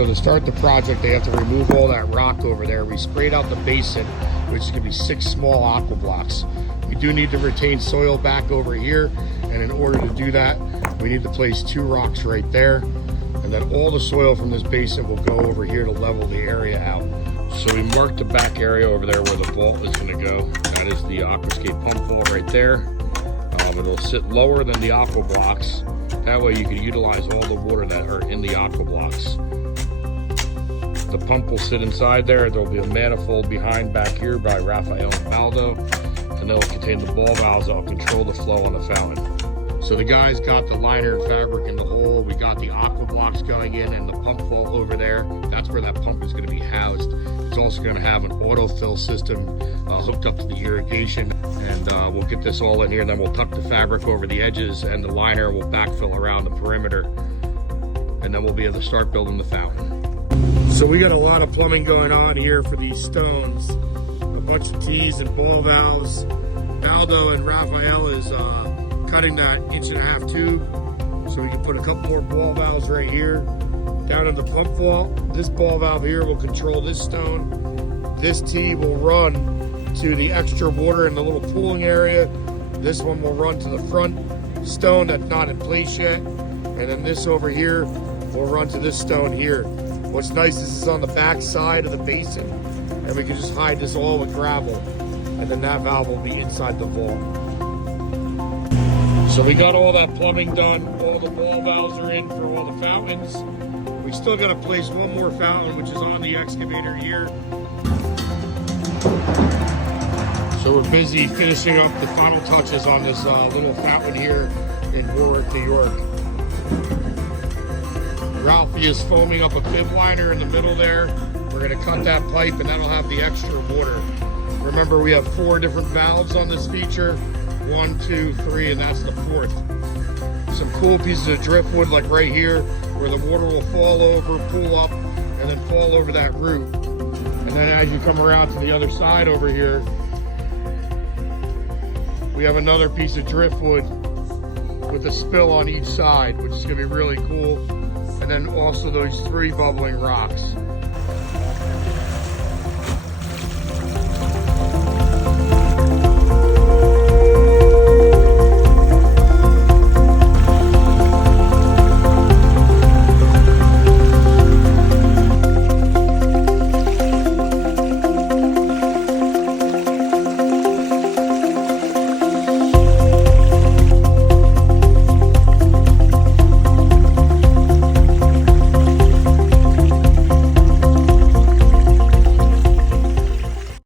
So to start the project, they have to remove all that rock over there. We sprayed out the basin, which is gonna be 6 small aqua blocks. We do need to retain soil back over here, and in order to do that, we need to place 2 rocks right there, and then all the soil from this basin will go over here to level the area out. So we marked the back area over there where the vault is gonna go. That is the aquascape pump vault right there. It'll sit lower than the aqua blocks. That way you can utilize all the water that are in the aqua blocks. The pump will sit inside there. There'll be a manifold behind back here by Raphael and Baldo, and they'll contain the ball valves that'll control the flow on the fountain. So the guys got the liner and fabric in the hole. We got the aqua blocks going in and the pump vault over there. That's where that pump is going to be housed. It's also going to have an autofill system hooked up to the irrigation, and we'll get this all in here, and then we'll tuck the fabric over the edges, and the liner will backfill around the perimeter, and then we'll be able to start building the fountain. So we got a lot of plumbing going on here for these stones. A bunch of T's and ball valves. Baldo and Raphael is cutting that 1.5 inch tube so we can put a couple more ball valves right here. Down in the pump vault, this ball valve here will control this stone. This T will run to the extra water in the little pooling area. This one will run to the front stone that's not in place yet. And then this over here will run to this stone here. What's nice is this is on the back side of the basin, and we can just hide this all with gravel. And then that valve will be inside the vault. So we got all that plumbing done. All the ball valves are in for all the fountains. We still got to place one more fountain, which is on the excavator here. So we're busy finishing up the final touches on this little fountain here in Warwick, New York. Ralphie is foaming up a bib liner in the middle there. We're going to cut that pipe, and that'll have the extra water. Remember, we have 4 different valves on this feature. 1, 2, 3, and that's the 4th. Some cool pieces of driftwood like right here, where the water will fall over, pull up, and then fall over that root. And then as you come around to the other side over here, we have another piece of driftwood with a spill on each side, which is going to be really cool. And then also those 3 bubbling rocks.